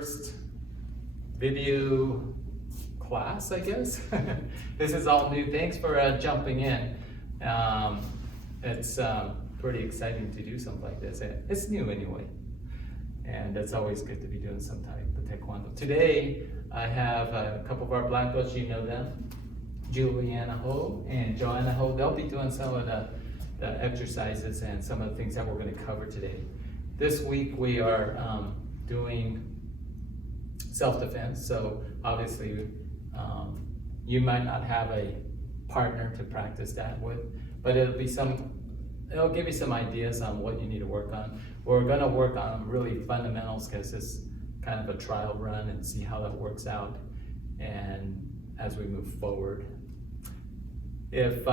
first video class, I guess. This is all new. Thanks for jumping in. It's pretty exciting to do something like this. It's new anyway, and it's always good to be doing some type of Taekwondo. Today, I have a couple of our black belts, you know them, Juliana Ho and Joanna Ho. They'll be doing some of the exercises and some of the things that we're going to cover today. This week we are doing self-defense, so obviously you might not have a partner to practice that with, but it'll give you some ideas on what you need to work on. We're going to work on really fundamentals because it's kind of a trial run and see how that works out, and as we move forward. If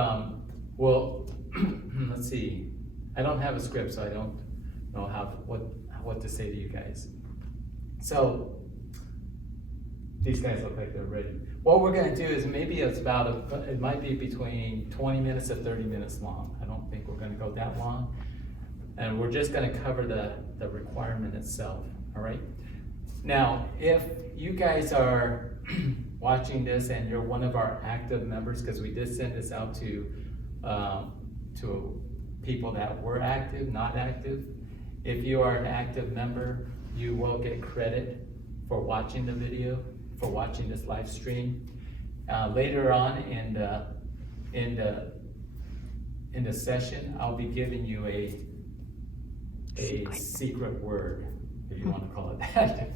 let's see, I don't have a script, so I don't know what to say to you guys. So these guys look like they're ready. What we're going to do is maybe it might be between 20 minutes to 30 minutes long. I don't think we're going to go that long, and we're just going to cover the requirement itself. All right. Now, if you guys are watching this and you're one of our active members, because we did send this out to people that were active, not active. If you are an active member, you will get credit for watching the video, for watching this live stream. Later on in the session, I'll be giving you a secret word, if you want to call it that.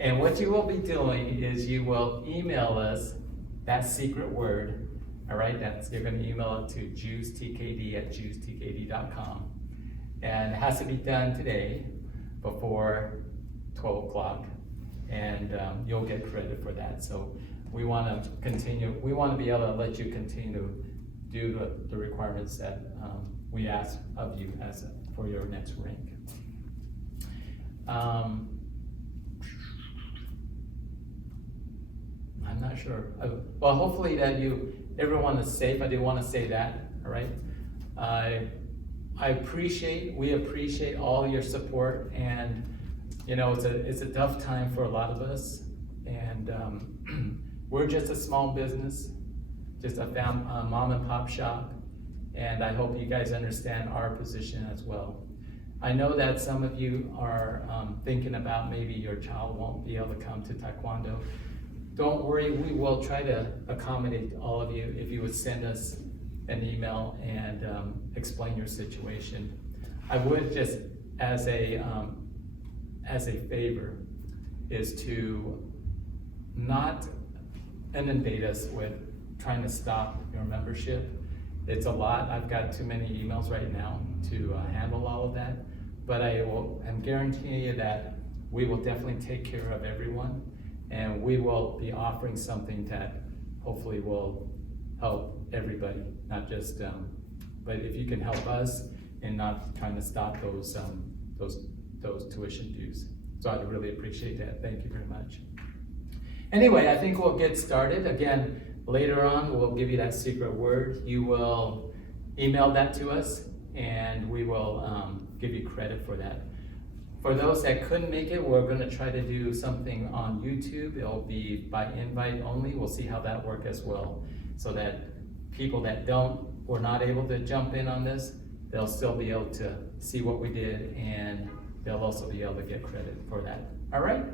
And what you will be doing is you will email us that secret word. All right, you're going to email it to juicetkd@juicetkd.com, and it has to be done today before 12 o'clock, and you'll get credit for that. So we want to continue. We want to be able to let you continue to do the requirements that we ask of you for your next rank. I'm not sure. Well, hopefully that everyone is safe. I did want to say that. All right. We appreciate all your support, and you know it's a tough time for a lot of us, and we're just a small business, just a mom and pop shop, and I hope you guys understand our position as well. I know that some of you are thinking about maybe your child won't be able to come to Taekwondo. Don't worry, we will try to accommodate all of you if you would send us an email and explain your situation. I would just, as a favor, is to not inundate us with trying to stop your membership. It's a lot. I've got too many emails right now to handle all of that, but I'm guaranteeing you that we will definitely take care of everyone. And we will be offering something that hopefully will help everybody, not just, but if you can help us in not trying to stop those tuition dues. So I'd really appreciate that. Thank you very much. Anyway, I think we'll get started. Again, later on, we'll give you that secret word. You will email that to us, and we will give you credit for that. For those that couldn't make it, we're going to try to do something on YouTube. It'll be by invite only. We'll see how that works as well, so that people that were not able to jump in on this, they'll still be able to see what we did, and they'll also be able to get credit for that. All right?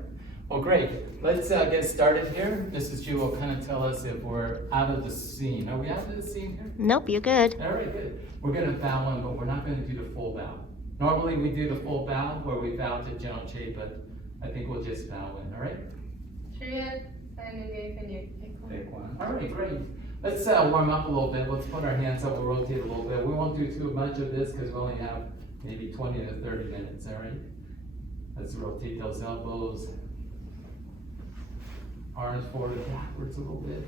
Well, great. Let's get started here. Mrs. Ju will kind of tell us if we're out of the scene. Are we out of the scene here? Nope, you're good. All right, good. We're going to bow in, but we're not going to do the full bow. Normally we do the full bow where we bow to Jeonche, but I think we'll just bow in, all right? All right, great. Let's warm up a little bit. Let's put our hands up, we'll rotate a little bit. We won't do too much of this because we only have maybe 20 to 30 minutes, all right? Let's rotate those elbows. Arms forward and backwards a little bit.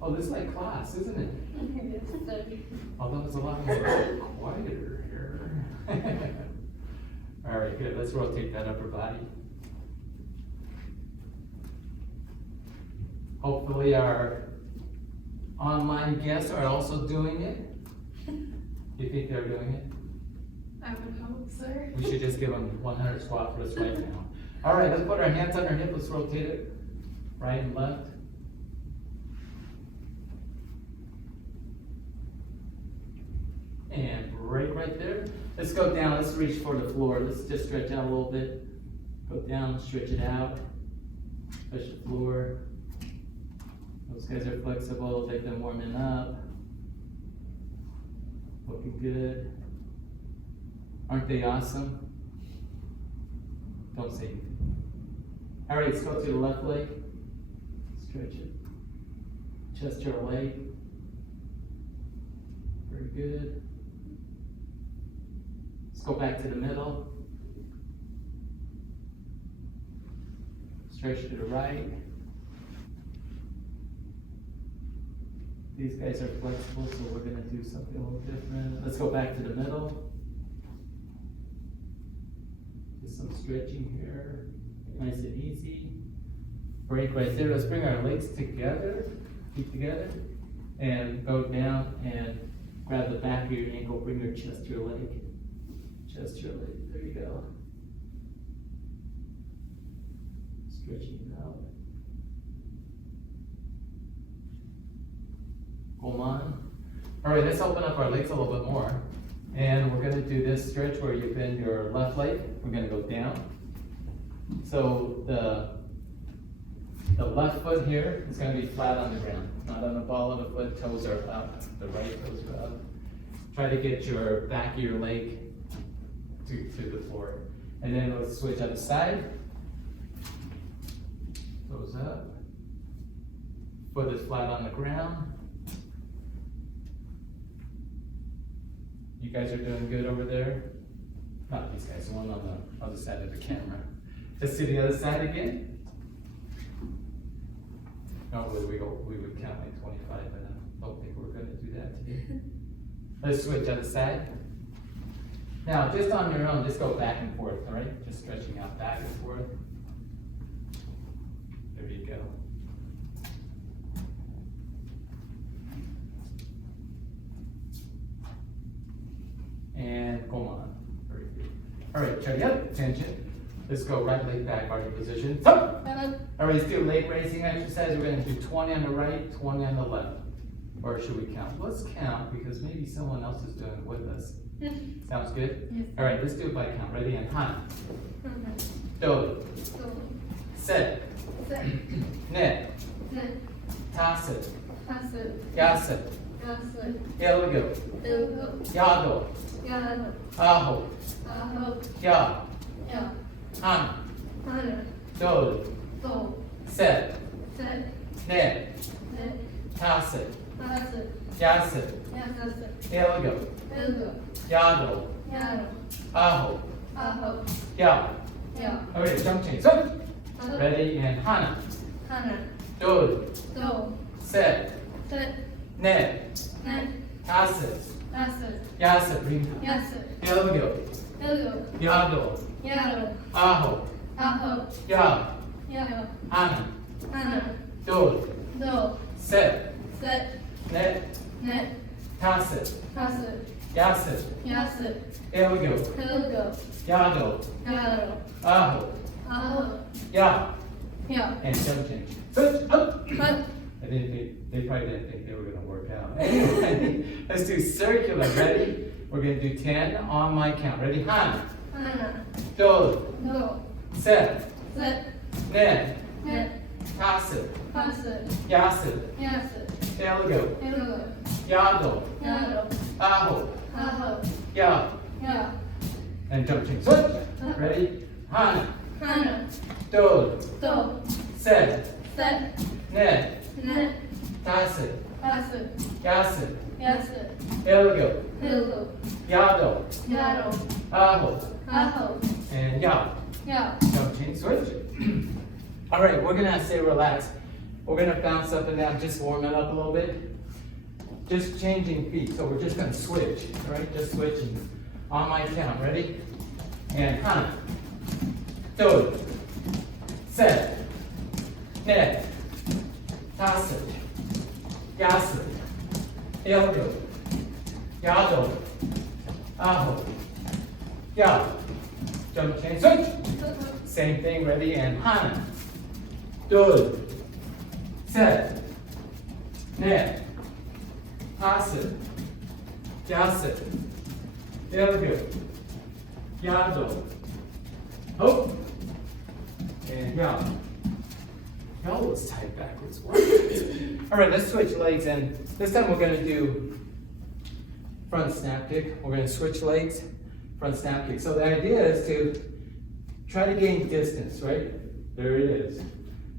Oh, this is like class, isn't it? Although it's a lot more quieter here. All right, good. Let's rotate that upper body. Hopefully our online guests are also doing it. Do you think they're doing it? I would hope so. We should just give them 100 squat thrusts right now. All right, let's put our hands on our hip. Let's rotate it right and left. And break right there. Let's go down. Let's reach for the floor. Let's just stretch out a little bit. Go down, stretch it out. Push the floor. Those guys are flexible. They've been warming up. Looking good. Aren't they awesome? Don't say anything. All right, let's go to the left leg. Stretch it. Chest your leg. Very good. Let's go back to the middle. Stretch to the right. These guys are flexible, so we're going to do something a little different. Let's go back to the middle. Just some stretching here. Nice and easy. Break right there. Let's bring our legs together, feet together, and go down and grab the back of your ankle. Bring your chest to your leg. Chest to your leg. There you go. Stretching it out. Come on. All right, let's open up our legs a little bit more. And we're going to do this stretch where you bend your left leg. We're going to go down. So the left foot here is going to be flat on the ground, not on the ball of the foot. Toes are up. The right toes are up. Try to get your back of your leg to the floor. And then let's switch other side. Toes up. Foot is flat on the ground. You guys are doing good over there. Not these guys, the one on the other side of the camera. Let's do the other side again. Normally we would count like 25, but I don't think we're going to do that today. Let's switch other side. Now, just on your own, just go back and forth, all right? Just stretching out back and forth. There you go. And come on. Very good. All right, check it out. Attention. Let's go right leg back, body position. Up. All right, let's do a leg raising exercise. We're going to do 20 on the right, 20 on the left. Or should we count? Let's count because maybe someone else is doing it with us. Sounds good? Yes. All right, let's do it by count. Ready? And Han. Do. Set. Net. Taset. Yaset. Elgo. Yado. Aho. Ya. Han. Do. Set. Net. Taset. Yaset. Elgo. Yado. Aho. Ya. Okay, jump change. So, ready? And Hana. Do. Set. Net. Taset. Yaset. Bring Elgo. Yado. Aho. Ya. Hana. Do. Set. Net. Taset. Yaset. Elgo. Yado. Aho. Ya. And jump change. Switch up. They probably didn't think they were going to work out. Anyway, let's do circular. Ready? We're going to do 10 on my count. Ready? Han. Do. Set. Net. Taset. Yaset. Elgo. Yado. Aho. Ya. And jump change. Switch. Ready? Han. Do. Set. Net. Taset. Yaset. Elgo. Yado. Aho. And ya. Jump change. Switch. All right, we're gonna stay relaxed. We're gonna bounce up and down, just warm it up a little bit. Just changing feet, so we're just gonna switch, all right? Just switching. On my count, ready? And Han. Do. Set. Net. Taset. Yaset. Elgo. Yado. Aho. Ya. jump change, switch. Same thing, ready, and 하나, 둘, 셋, 넷, 다섯, 여섯, 일곱, 여덟, oh, and y'all was tied backwards. All right, let's switch legs, and this time we're gonna do front snap kick. We're gonna switch legs, front snap kick. So the idea is to try to gain distance, right? There it is.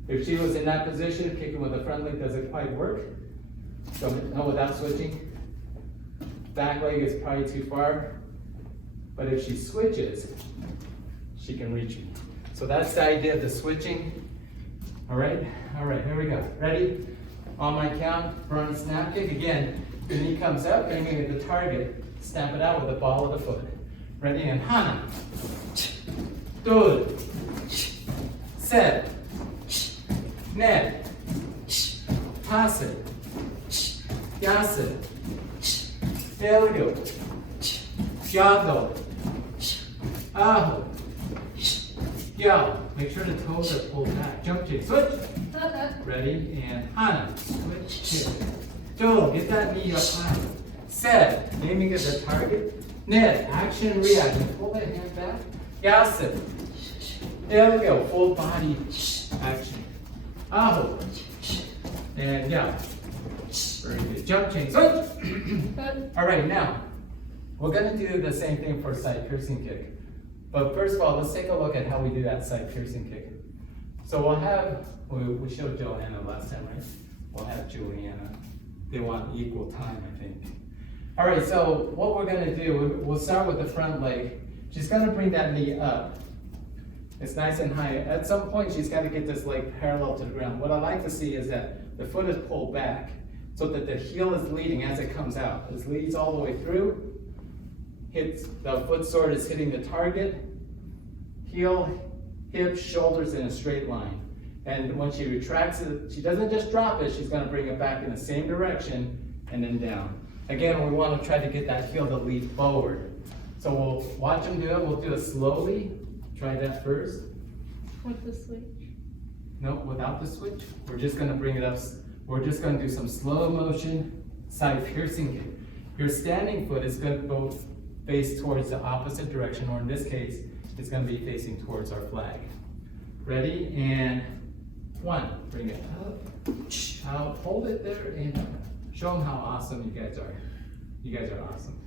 If she was in that position, kicking with the front leg doesn't quite work. So no, without switching. Back leg is probably too far. But if she switches, she can reach you. So that's the idea of the switching. All right, here we go. Ready? On my count, front snap kick. Again, the knee comes up, aiming at the target. Snap it out with the ball of the foot. Ready? And 하나, 둘, 셋, 넷, 다섯, 여섯, 일곱, 여덟, 아홉, 열. Make sure the toes are pulled back. Jump kick, switch. Ready? And 하나, switch kick. 둘, get that knee up high. 셋, aiming at the target. 넷, action, reaction. Pull that hand back. 여섯, 일곱, full body action. 아홉, and yeah. Very good. Jump change, switch. All right, now, we're gonna do the same thing for side piercing kick. But first of all, let's take a look at how we do that side piercing kick. So we'll have, we showed Joanna last time, right? We'll have Juliana. They want equal time, I think. All right, so what we're gonna do, we'll start with the front leg. She's gonna bring that knee up. It's nice and high. At some point, she's gotta get this leg parallel to the ground. What I like to see is that the foot is pulled back so that the heel is leading as it comes out. It leads all the way through. Hits, the foot sword is hitting the target. Heel, hips, shoulders in a straight line. And when she retracts it, she doesn't just drop it, she's gonna bring it back in the same direction and then down. Again, we wanna try to get that heel to lead forward. So we'll watch them do it, we'll do it slowly. Try that first. With the switch? No, without the switch. We're just gonna bring it up. We're just gonna do some slow motion side piercing kick. Your standing foot is gonna go face towards the opposite direction, or in this case, it's gonna be facing towards our flag. Ready? And one, bring it up, out, hold it there, and show them how awesome you guys are. You guys are awesome.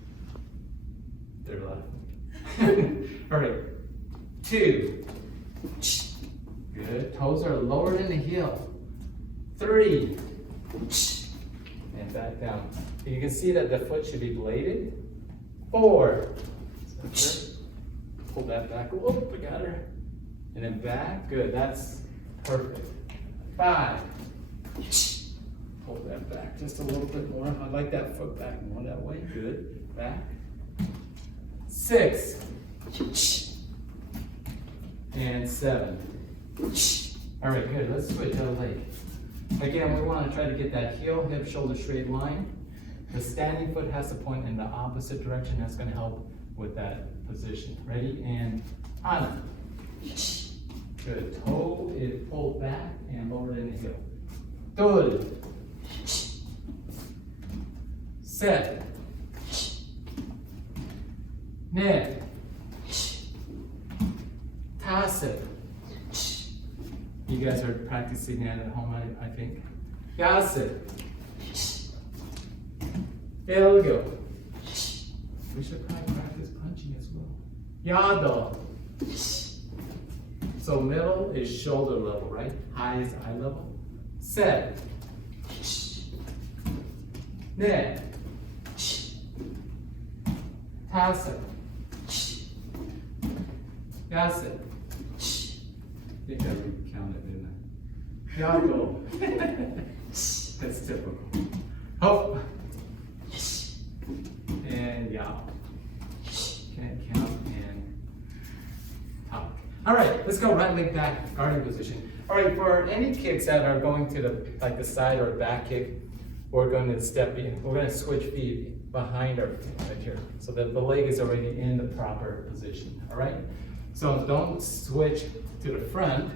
They're laughing. All right, two, good, toes are lower than the heel. Three, and back down. You can see that the foot should be bladed. Four, pull that back, oh, we got her. And then back, good, that's perfect. Five, pull that back just a little bit more. I like that foot back more that way, good, back. Six, and seven. All right, good, let's switch our leg. Again, we want to try to get that heel, hip, shoulder straight line. The standing foot has to point in the opposite direction. That's going to help with that position. Ready? And 하나. Good. Toe is pulled back and lowered in the heel. 둘. 셋. 넷. 다섯. You guys are practicing that at home, I think. 여섯. 일곱. We should probably practice punching as well. 여덟. So middle is shoulder level, right? High is eye level. 셋. 넷. 다섯. 여섯. I think I recounted, didn't I? 여덟. That's typical. Hop. And yaw. Can't count and talk. All right, let's go right leg back, guarding position. All right, for any kicks that are going to the side or back kick, we're going to step in. We're going to switch feet behind our feet right here, so that the leg is already in the proper position. All right. So So don't switch to the front.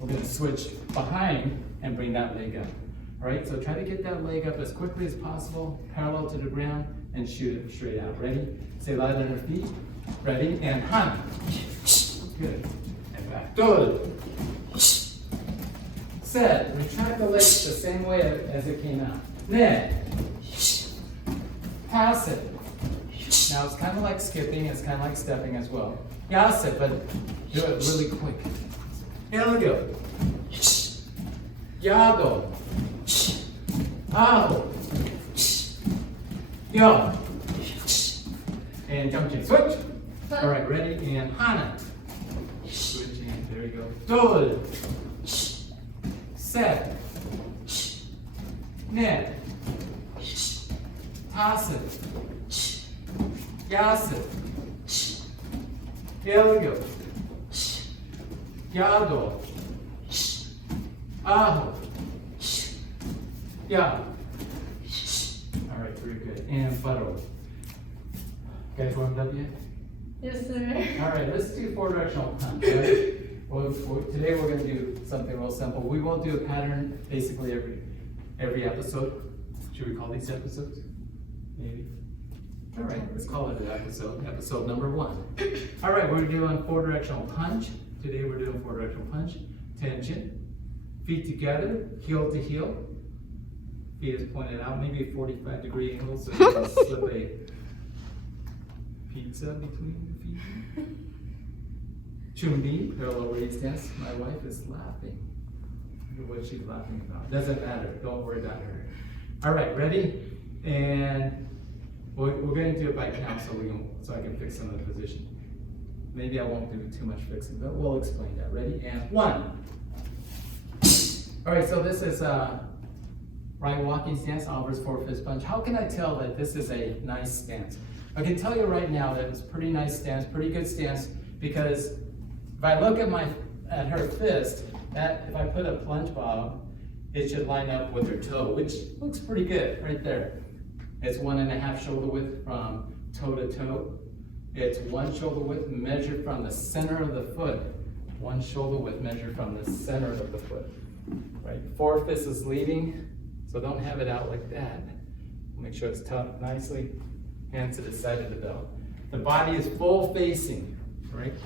We're gonna switch behind and bring that leg up. All right, so try to get that leg up as quickly as possible, parallel to the ground, and shoot it straight out. Ready? Stay light on your feet. Ready? And han. Good. And back. Good. Set. Retract the legs the same way as it came out. Ne. Pass it. Now it's kind of like skipping, it's kind of like stepping as well. Pass it, but do it really quick. Here we go. Yado. Aho. Yo. And jump in. Switch. All right, ready? And hana. Switching. There you go. Dol. Set. Ne. Pass it. Yas it. Here we go. Yado. Aho. Yeah. All right, very good. And butto. Guys warmed up yet? Yes, sir. All right, let's do 4-directional punch. Right? Today we're going to do something real simple. We won't do a pattern basically every episode. Should we call these episodes? Maybe. All right, let's call it an episode. Episode number 1. All right, we're doing 4-directional punch. Today we're doing 4-directional punch. Tension. Feet together, heel to heel. Feet is pointed out, maybe a 45-degree angle, so you can slip a pizza between the feet. Chumbi, parallel raise dance. My wife is laughing. I don't know what she's laughing about. Doesn't matter. Don't worry about her. All right, ready? And we're going to do it by count so I can fix some of the position. Maybe I won't do too much fixing, but we'll explain that. Ready? And 1. All right, so this is right walking stance, Oliver's 4-fist punch. How can I tell that this is a nice stance? I can tell you right now that it's pretty nice stance, pretty good stance, because if I look at her fist, that if I put a plunge bob, it should line up with her toe, which looks pretty good right there. It's 1.5 shoulder width from toe to toe. It's 1 shoulder width measured from the center of the foot. 1 shoulder width measured from the center of the foot. Right, 4 fist is leading, so don't have it out like that. Make sure it's tucked nicely. Hands to the side of the belt. The body is full facing, right?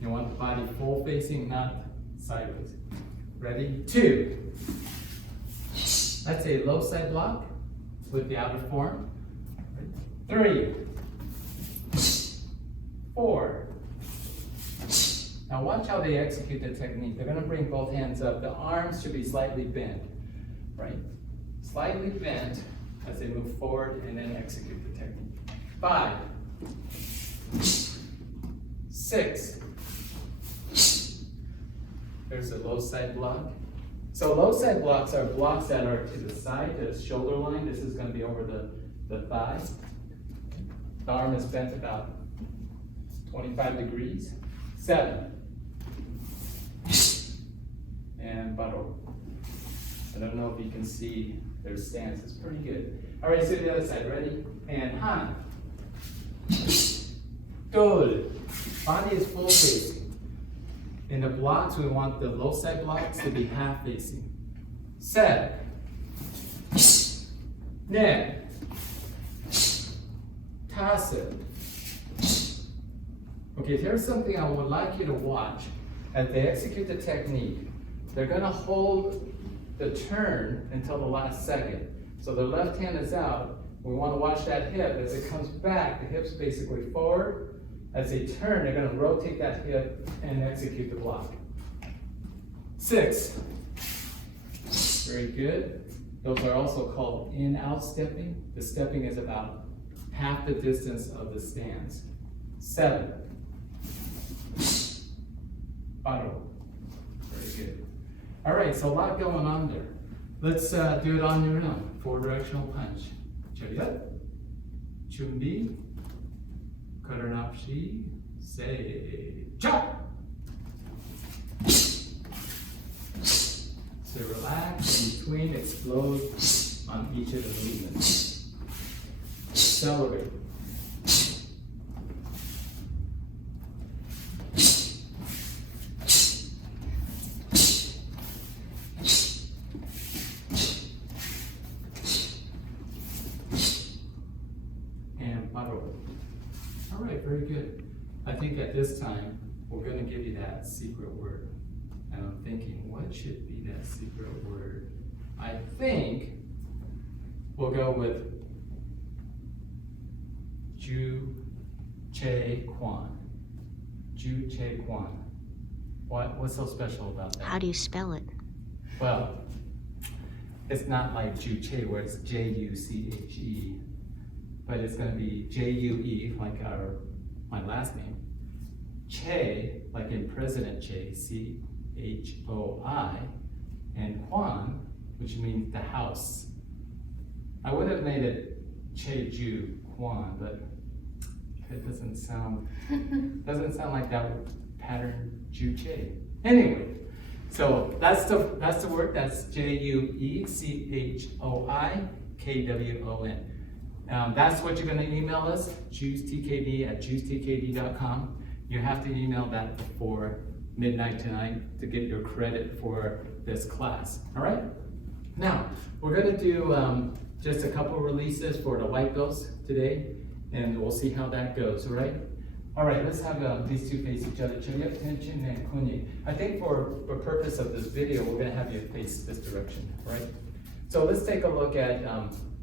You want the body full facing, not sideways. Ready? 2. That's a low side block with the outer form. 3. 4. Now watch how they execute the technique. They're going to bring both hands up. The arms should be slightly bent, right? Slightly bent as they move forward and then execute the technique. 5. 6. There's a low side block. So low side blocks are blocks that are to the side, to the shoulder line. This is going to be over the thigh. The arm is bent about 25 degrees. 7. And butto. I don't know if you can see their stance. It's pretty good. All right, so the other side. Ready? And han. Good. Body is full facing. In the blocks, we want the low side blocks to be half facing. Set. Ne. Toss it. Okay, here's something I would like you to watch. As they execute the technique, they're going to hold the turn until the last second. So the left hand is out. We want to watch that hip. As it comes back, the hip's basically forward. As they turn, they're going to rotate that hip and execute the block. 6. Very good. Those are also called in-out stepping. The stepping is about half the distance of the stance. 7. Bottom. Very good. All right, so a lot going on there. Let's do it on your own. 4-directional punch. Check it out. 준비. 가른 없이. Say chop. So relax in between, explode on each of the movements. Accelerate. at this time, we're gonna give you that secret word. And I'm thinking, what should be that secret word? I think we'll go with Taekwon. Taekwon. What's so special about that? How do you spell it? Well, it's not like Juche where it's Juche, but it's going to be Jue, like my last name. Che, like in President Che, Choi, and Kwan, which means the house. I would have made it Cheju Kwan, but it doesn't sound like that pattern Juche. Anyway, so that's the word. That's JueChoiKWon. That's what you're going to email us, juicetkd@juicetkd.com. You have to email that before midnight tonight to get your credit for this class. All right. Now we're going to do just a couple releases for the white belts today, and we'll see how that goes. All right. All right, let's have these two face each other. Choyep, Tenchin, and Kunyi. I think for purpose of this video, we're going to have you face this direction, right? So let's take a look at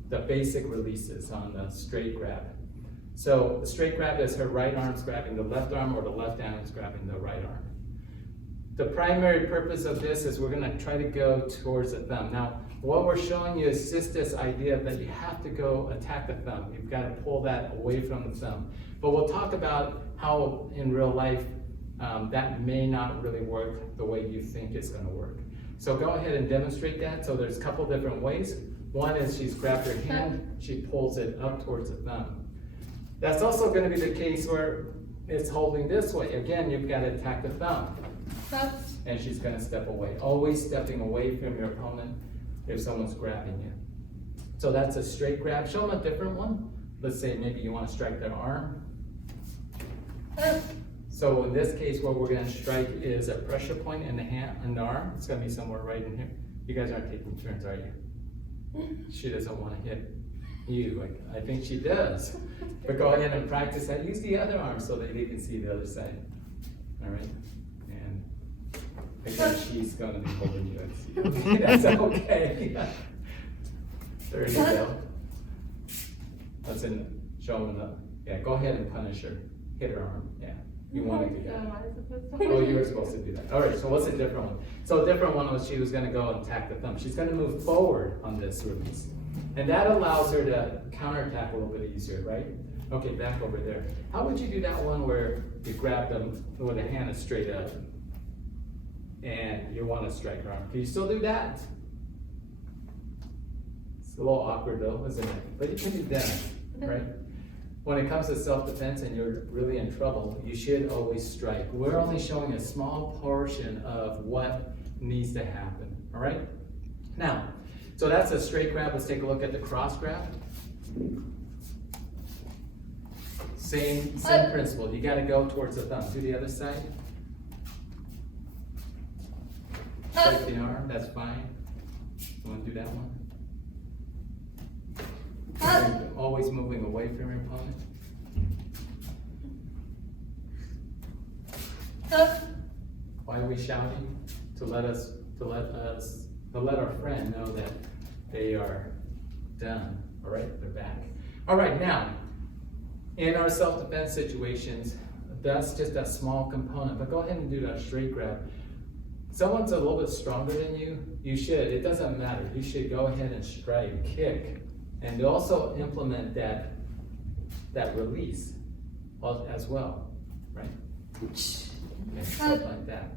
the basic releases on the straight grab. So the straight grab is her right arm's grabbing the left arm, or the left arm is grabbing the right arm. The primary purpose of this is we're going to try to go towards the thumb. Now, what we're showing you is just this idea that you have to go attack the thumb. You've got to pull that away from the thumb. But we'll talk about how in real life that may not really work the way you think it's going to work. So go ahead and demonstrate that. So there's a couple different ways. One is she's grabbed her hand, she pulls it up towards the thumb. That's also going to be the case where it's holding this way. Again, you've got to attack the thumb. And she's going to step away. Always stepping away from your opponent if someone's grabbing you. So that's a straight grab. Show them a different one. Let's say maybe you want to strike their arm. So in this case, what we're going to strike is a pressure point in the hand, in the arm. It's going to be somewhere right in here. You guys aren't taking turns, are you? She doesn't want to hit you. I think she does. But go ahead and practice that. Use the other arm so that they can see the other side. All right. And again, she's going to be holding you. That's okay. There you go. Let's show them the. Yeah, go ahead and punish her. Hit her arm. Yeah. You want to do that. Oh, you were supposed to do that. All right, so what's a different one? So a different one was she was going to go and attack the thumb. She's going to move forward on this release. And that allows her to counterattack a little bit easier, right? Okay, back over there. How would you do that one where you grab them where the hand is straight up and you want to strike her arm? Can you still do that? It's a little awkward though, isn't it? But you can do that, right? When it comes to self-defense and you're really in trouble, you should always strike. We're only showing a small portion of what needs to happen, all right? Now, so that's a straight grab. Let's take a look at the cross grab. Same principle. You got to go towards the thumb. Do the other side. Strike the arm. That's fine. You want to do that one? Always moving away from your opponent. Why are we shouting? To let our friend know that they are done. All right, they're back. All right, now in our self-defense situations, that's just a small component. But go ahead and do that straight grab. Someone's a little bit stronger than you. You should. It doesn't matter. You should go ahead and strike, kick. And also implement that release as well, right? And stuff like that.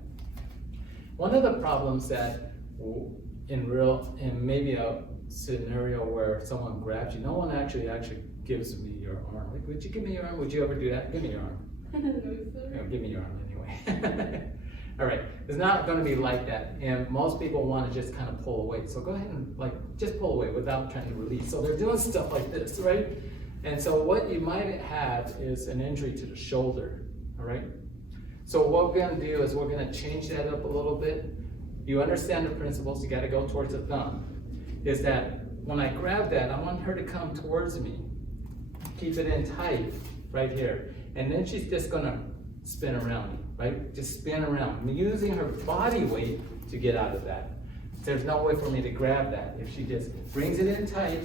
One of the problems that in maybe a scenario where someone grabs you, no one actually gives me your arm. Like, would you give me your arm? Would you ever do that? Give me your arm. No, give me your arm anyway. All right, it's not going to be like that, and most people want to just kind of pull away. So go ahead and just pull away without trying to release. So they're doing stuff like this, right? And so what you might have is an injury to the shoulder, all right? So what we're going to do is we're going to change that up a little bit. You understand the principles. You got to go towards the thumb. Is that when I grab that, I want her to come towards me. Keep it in tight right here, and then she's just going to spin around, right? Just spin around. I'm using her body weight to get out of that. There's no way for me to grab that. If she just brings it in tight,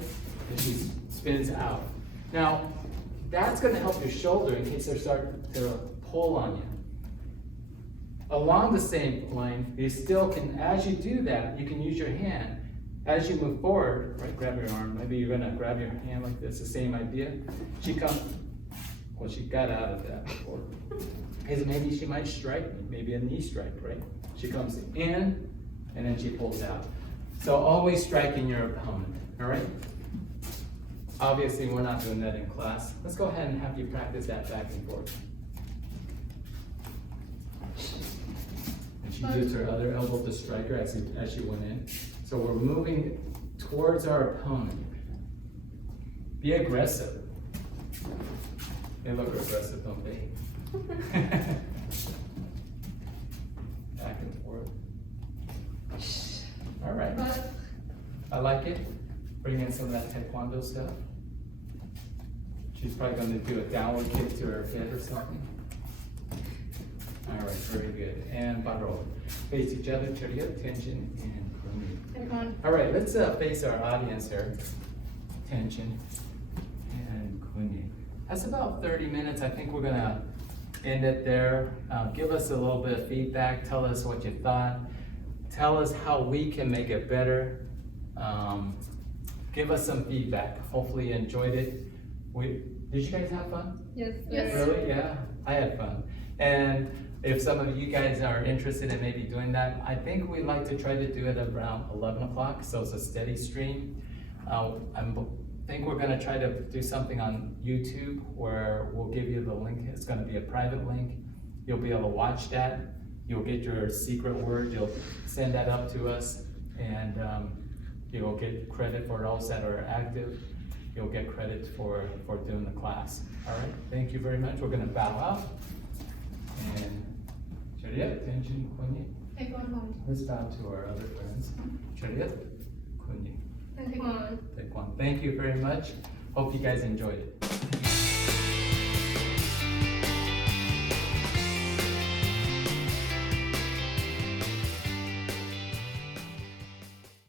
and she spins out. Now, that's gonna help your shoulder in case they start to pull on you. Along the same line, you still can, as you do that, you can use your hand. As you move forward, right, grab your arm. Maybe you're gonna grab your hand like this, the same idea. She comes, well, she got out of that before. Maybe she might strike me, maybe a knee strike, right? She comes in, and then she pulls out. So always striking your opponent, all right? Obviously, we're not doing that in class. Let's go ahead and have you practice that back and forth. And she used her other elbow to strike her as she went in. So we're moving towards our opponent. Be aggressive. They look aggressive, don't they? Back and forth. All right. I like it. Bring in some of that Taekwondo stuff. She's probably going to do a downward kick to her head or something. All right, very good. And Baro. Face each other, chariot, tension, and kunyi. All right, let's face our audience here. Tension and kunyi. That's about 30 minutes. I think we're going to end it there. Give us a little bit of feedback. Tell us what you thought. Tell us how we can make it better. Give us some feedback. Hopefully you enjoyed it. Did you guys have fun? Yes. Really? Yeah, I had fun. And if some of you guys are interested in maybe doing that, I think we'd like to try to do it around 11 o'clock, so it's a steady stream. I think we're gonna try to do something on YouTube where we'll give you the link. It's gonna be a private link. You'll be able to watch that. You'll get your secret word. You'll send that up to us, and you'll get credit for those that are active. You'll get credit for doing the class. All right, thank you very much. We're gonna bow out. And chariot, attention, kunyi. Let's bow to our other friends. Chariot, kunyi. Taekwon. Taekwon. Thank you very much. Hope you guys enjoyed it.